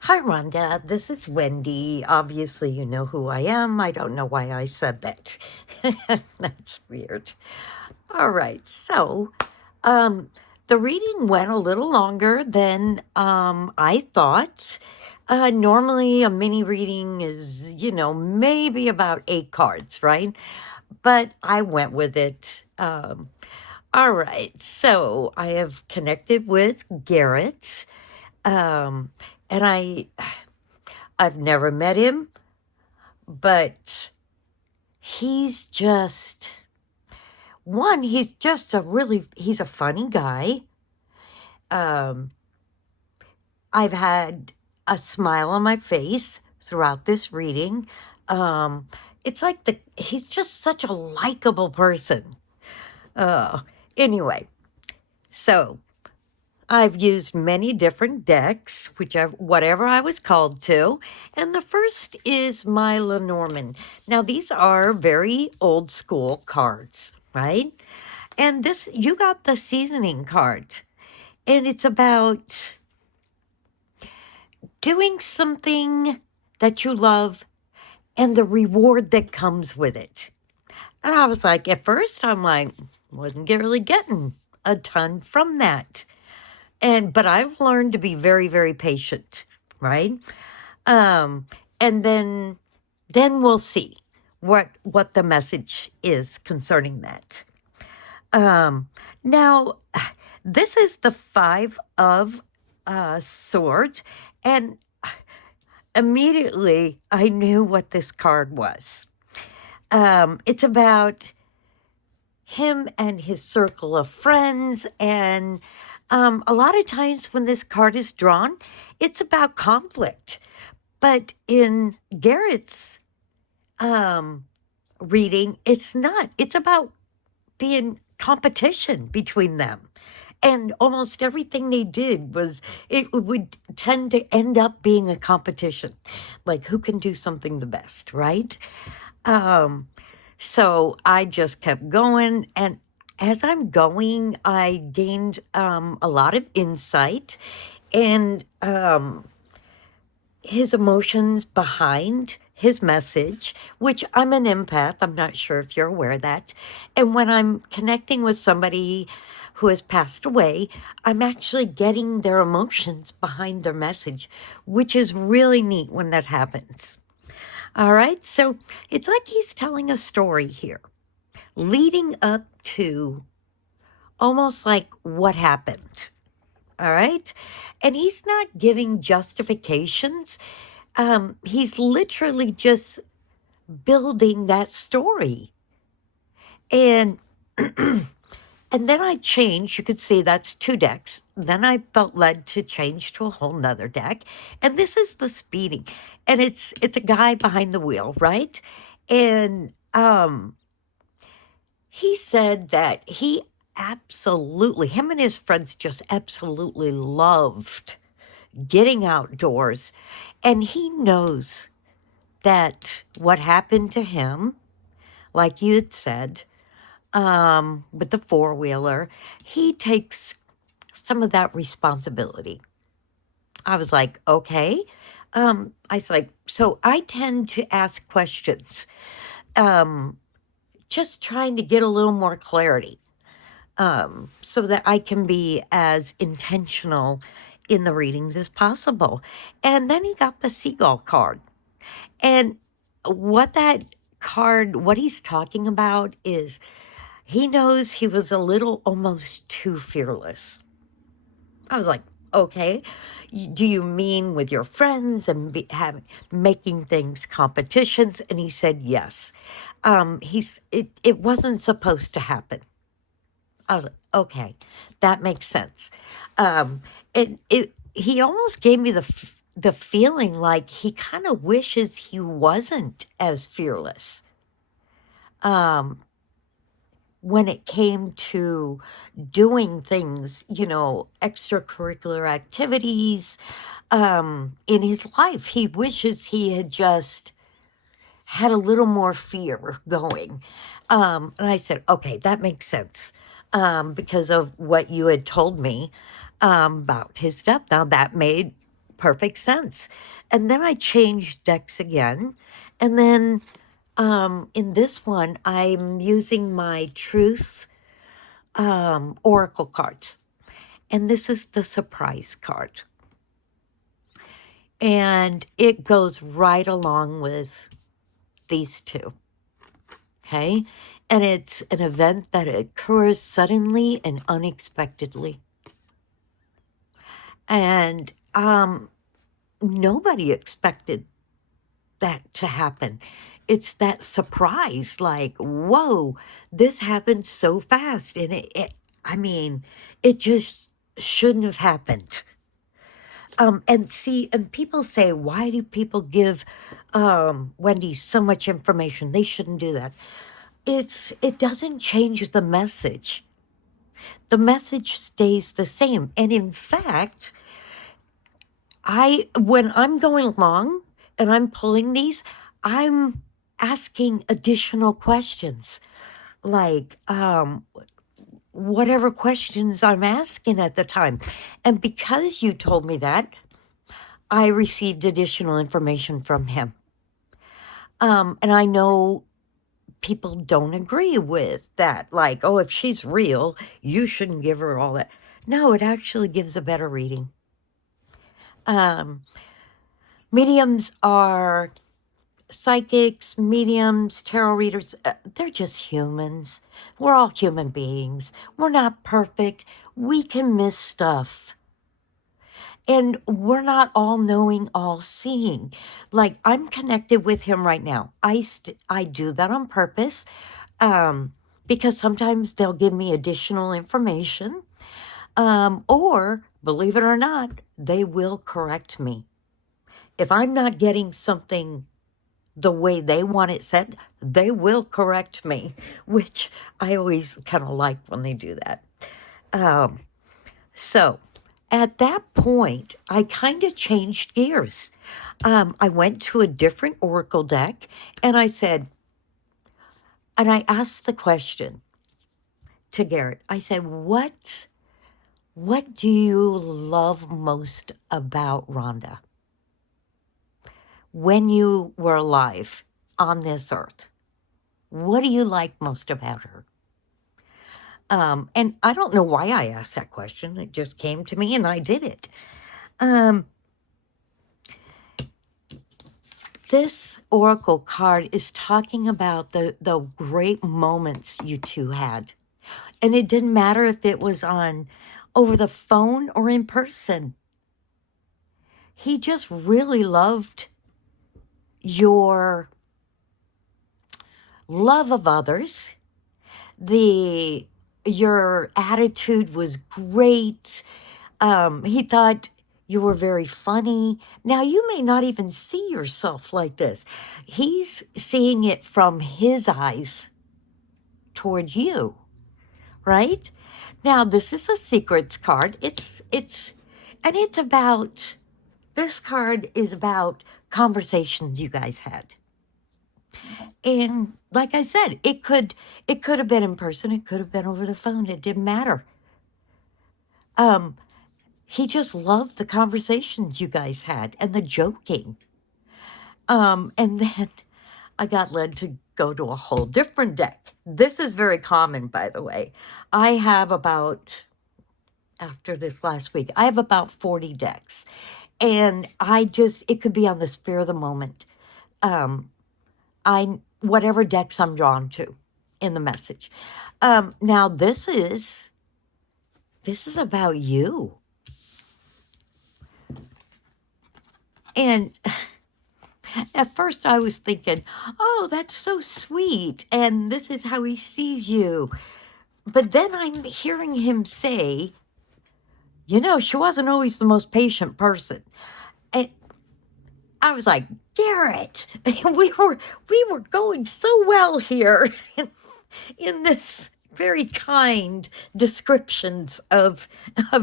Hi, Randa. This is Wendy. Obviously, you know who I am. I don't know why I said that. That's weird. All right. Um, the reading went a little longer than I thought. Normally, a mini reading is, maybe about 8 cards, right? But I went with it. All right. So I have connected with Garret. Um, and I've never met him, but he's just he's just he's a funny guy. Um, I've had a smile on my face throughout this reading. Um, it's like he's just such a likable person. Uh, anyway, so I've used many different decks, whatever I was called to, and the first is my Lenormand. Now these are very old school cards, right? And this you got the seasoning card, and it's about doing something that you love and the reward that comes with it. And I was like, at first, I'm like, wasn't really getting a ton from that. But I've learned to be very, very patient, right? Um, and then we'll see what the message is concerning that. Now, this is the five of swords, and immediately I knew what this card was. It's about him and his circle of friends, and a lot of times when this card is drawn, it's about conflict. But in Garrett's um, reading, it's not. It's about being competition between them. And almost everything they did it would tend to end up being a competition. Like who can do something the best, right? Um, so I just kept going. And as I'm going, I gained a lot of insight and his emotions behind his message, which I'm an empath. I'm not sure if you're aware of that. And when I'm connecting with somebody who has passed away, I'm actually getting their emotions behind their message, which is really neat when that happens. All right. So it's like he's telling a story here, leading up to almost like what happened. All right. And he's not giving justifications. He's literally just building that story. And and then I changed. You could see that's two decks. Then I felt led to change to a whole nother deck. And this is the speeding. And it's a guy behind the wheel, right? And he said that him and his friends just absolutely loved getting outdoors. And he knows that what happened to him, like you had said, with the four wheeler, he takes some of that responsibility. I was like, okay. I was like, so I tend to ask questions, um, just trying to get a little more clarity, so that I can be as intentional in the readings as possible. And then he got the seagull card. And what he's talking about is he knows he was a little almost too fearless. I was like, okay, do you mean with your friends and making things competitions? And he said yes. It wasn't supposed to happen. I was like, okay, that makes sense. Um, he almost gave me the feeling like he kind of wishes he wasn't as fearless. Um, when it came to doing things, extracurricular activities in his life. He wishes he had just had a little more fear going. And I said, okay, that makes sense because of what you had told me about his death. Now, that made perfect sense. And then I changed decks again. And then in this one, I'm using my Truth Oracle cards. And this is the surprise card. And it goes right along with these two. Okay. And it's an event that occurs suddenly and unexpectedly. And nobody expected that to happen. It's that surprise, like, whoa, this happened so fast. And I mean, it just shouldn't have happened. And see, and people say, why do people give Wendy so much information? They shouldn't do that. It doesn't change the message. The message stays the same. And in fact, when I'm going along and I'm pulling these, I'm asking additional questions, like whatever questions I'm asking at the time. And because you told me that, I received additional information from him. And I know people don't agree with that. Like, oh, if she's real, you shouldn't give her all that. No, it actually gives a better reading. Mediums are psychics, mediums, tarot readers. They're just humans. We're all human beings. We're not perfect. We can miss stuff. And we're not all knowing, all seeing. Like, I'm connected with him right now. I do that on purpose because sometimes they'll give me additional information. Or, believe it or not, they will correct me. If I'm not getting something the way they want it said, they will correct me, which I always kind of like when they do that. So at that point, I kind of changed gears. I went to a different Oracle deck and I said, and I asked the question to Garret. I said, what do you love most about Randa when you were alive on this earth? What do you like most about her? And I don't know why I asked that question. It just came to me and I did it. This Oracle card is talking about the great moments you two had. And it didn't matter if it was over the phone or in person. He just really loved your love of others. Your attitude was great. He thought you were very funny. Now, you may not even see yourself like this. He's seeing it from his eyes toward you, right? Now, this is a secrets card. This card is about conversations you guys had. And like I said, it could have been in person, it could have been over the phone, it didn't matter. He just loved the conversations you guys had and the joking. And then I got led to go to a whole different deck. This is very common, by the way. I have after this last week, I have about 40 decks. And it could be on the spur of the moment. Whatever decks I'm drawn to in the message. Now this is about you. And at first I was thinking, oh, that's so sweet. And this is how he sees you. But then I'm hearing him say, she wasn't always the most patient person. And I was like, Garret, we were going so well here in this very kind descriptions of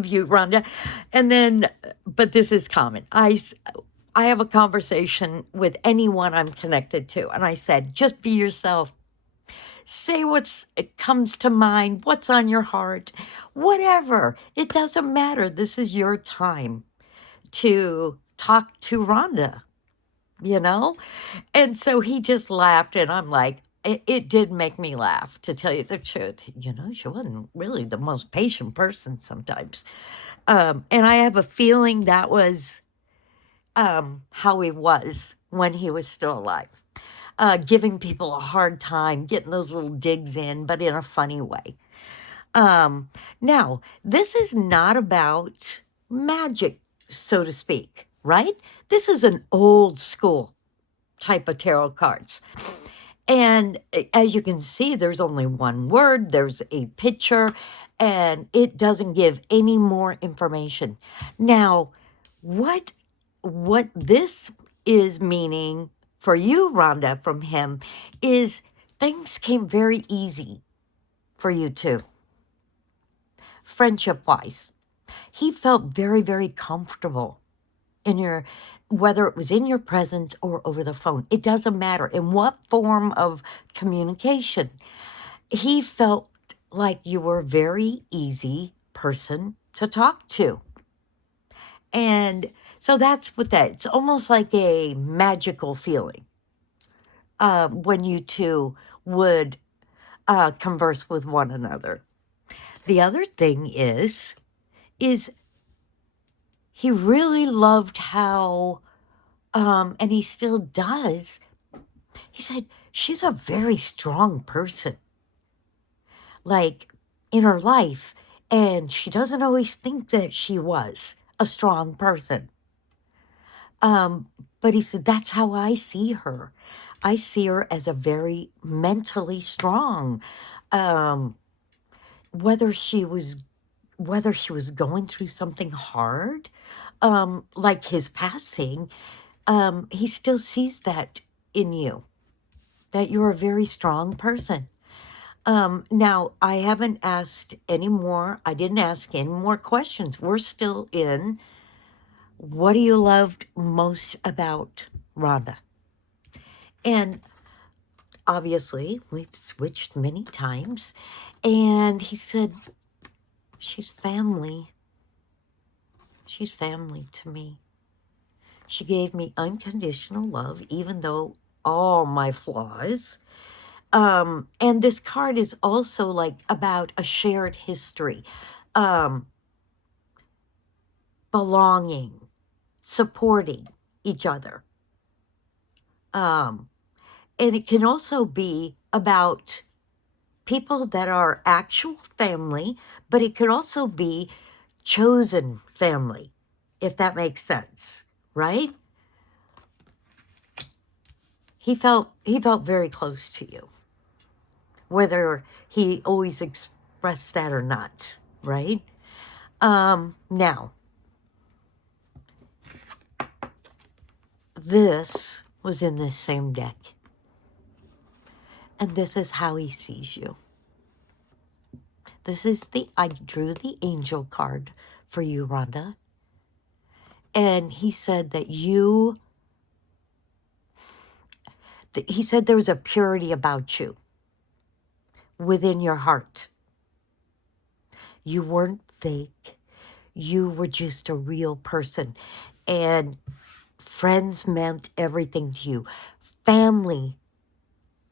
you, Rhonda. And then, but this is common. I have a conversation with anyone I'm connected to, and I said, just be yourself. Say it comes to mind, what's on your heart, whatever. It doesn't matter. This is your time. to talk to Rhonda, you know? And so he just laughed, and I'm like, it did make me laugh, to tell you the truth. You know, she wasn't really the most patient person sometimes. And I have a feeling that was how he was when he was still alive. Giving people a hard time, getting those little digs in, but in a funny way. Now, this is not about magic, so to speak, right? This is an old school type of tarot cards. And as you can see, there's only one word, there's a picture, and it doesn't give any more information. Now, what this is meaning for you, Rhonda, from him, is things came very easy for you too, friendship wise. He felt very, very comfortable in your, whether it was in your presence or over the phone. It doesn't matter in what form of communication. He felt like you were a very easy person to talk to. And so that's what that, it's almost like a magical feeling when you two would converse with one another. The other thing is he really loved how, and he still does, he said, she's a very strong person, like in her life. And she doesn't always think that she was a strong person. But he said, that's how I see her. I see her as a very mentally strong. Whether she was going through something hard, like his passing, he still sees that in you, that you're a very strong person. Now, I haven't asked any more. I didn't ask any more questions. We're still in, what do you loved most about Rhonda? And obviously, we've switched many times. And he said, she's family. She's family to me. She gave me unconditional love, even though all my flaws. And this card is also like about a shared history, belonging, supporting each other. And it can also be about people that are actual family, but it could also be chosen family, if that makes sense, right? He felt very close to you, whether he always expressed that or not, right? Now, this was in this same deck, and this is how he sees you. This is I drew the angel card for you, Rhonda. And he said that he said there was a purity about you within your heart. You weren't fake. You were just a real person. And friends meant everything to you. Family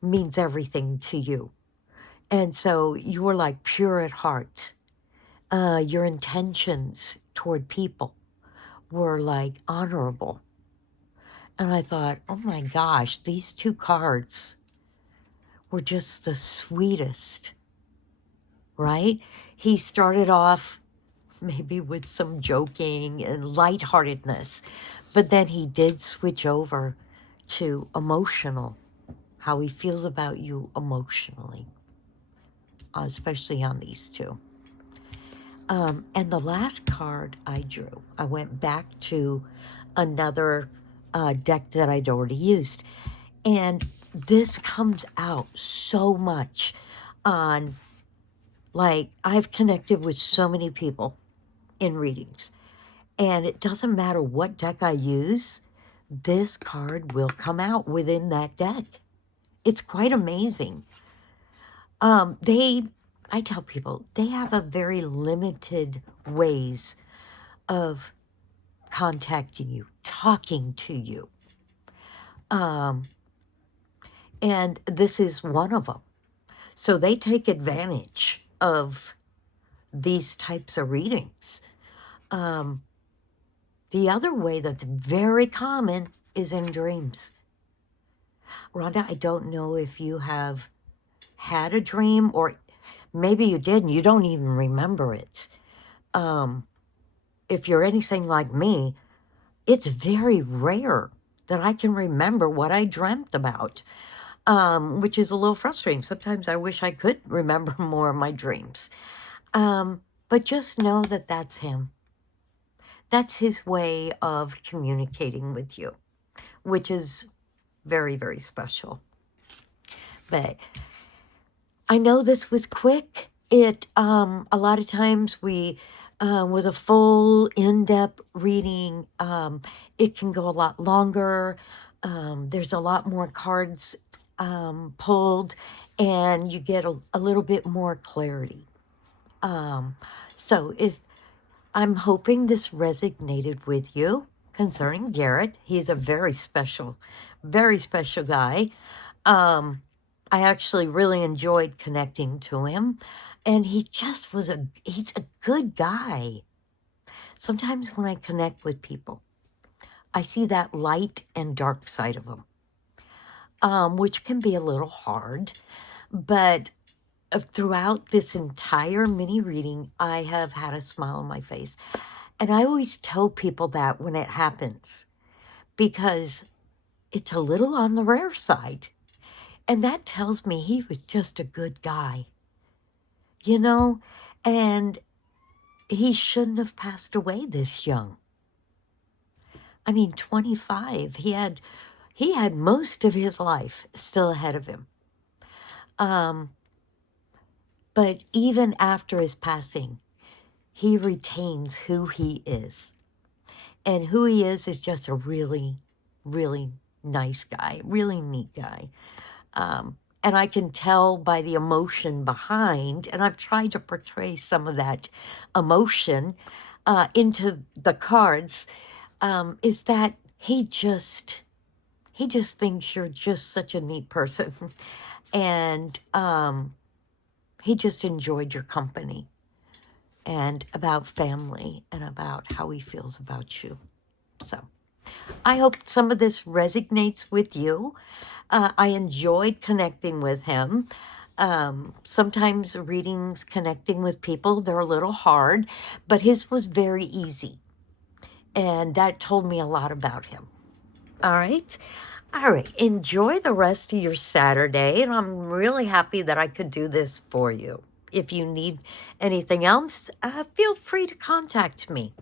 means everything to you. And so you were like pure at heart. Your intentions toward people were like honorable. And I thought, oh my gosh, these two cards were just the sweetest, right? He started off maybe with some joking and lightheartedness, but then he did switch over to emotional, how he feels about you emotionally, especially on these two. And the last card I drew, I went back to another deck that I'd already used. And this comes out so much on, like, I've connected with so many people in readings. And it doesn't matter what deck I use, this card will come out within that deck. It's quite amazing. I tell people, they have a very limited ways of contacting you, talking to you. Um, and this is one of them. So they take advantage of these types of readings. Um, the other way that's very common is in dreams. Rhonda, I don't know if you have had a dream, or maybe you did and you don't even remember it. If you're anything like me, it's very rare that I can remember what I dreamt about, which is a little frustrating. Sometimes I wish I could remember more of my dreams. But just know that that's him. That's his way of communicating with you, which is very, very special. But I know this was quick. A lot of times with a full in-depth reading, it can go a lot longer. There's a lot more cards pulled, and you get a little bit more clarity. So if I'm hoping this resonated with you concerning Garret. He's a very special guy. Um, I actually really enjoyed connecting to him, and he's a good guy. Sometimes when I connect with people, I see that light and dark side of them, which can be a little hard, but throughout this entire mini reading, I have had a smile on my face. And I always tell people that when it happens, because it's a little on the rare side. And that tells me he was just a good guy, you know? And he shouldn't have passed away this young. I mean, 25. He had most of his life still ahead of him. But even after his passing, he retains who he is. And who he is just a really, really nice guy, really neat guy. And I can tell by the emotion behind, and I've tried to portray some of that emotion into the cards, is that he just thinks you're just such a neat person. And he just enjoyed your company, and about family, and about how he feels about you. So I hope some of this resonates with you. I enjoyed connecting with him. Sometimes readings, connecting with people, they're a little hard, but his was very easy. And that told me a lot about him. All right. All right. Enjoy the rest of your Saturday. And I'm really happy that I could do this for you. If you need anything else, feel free to contact me.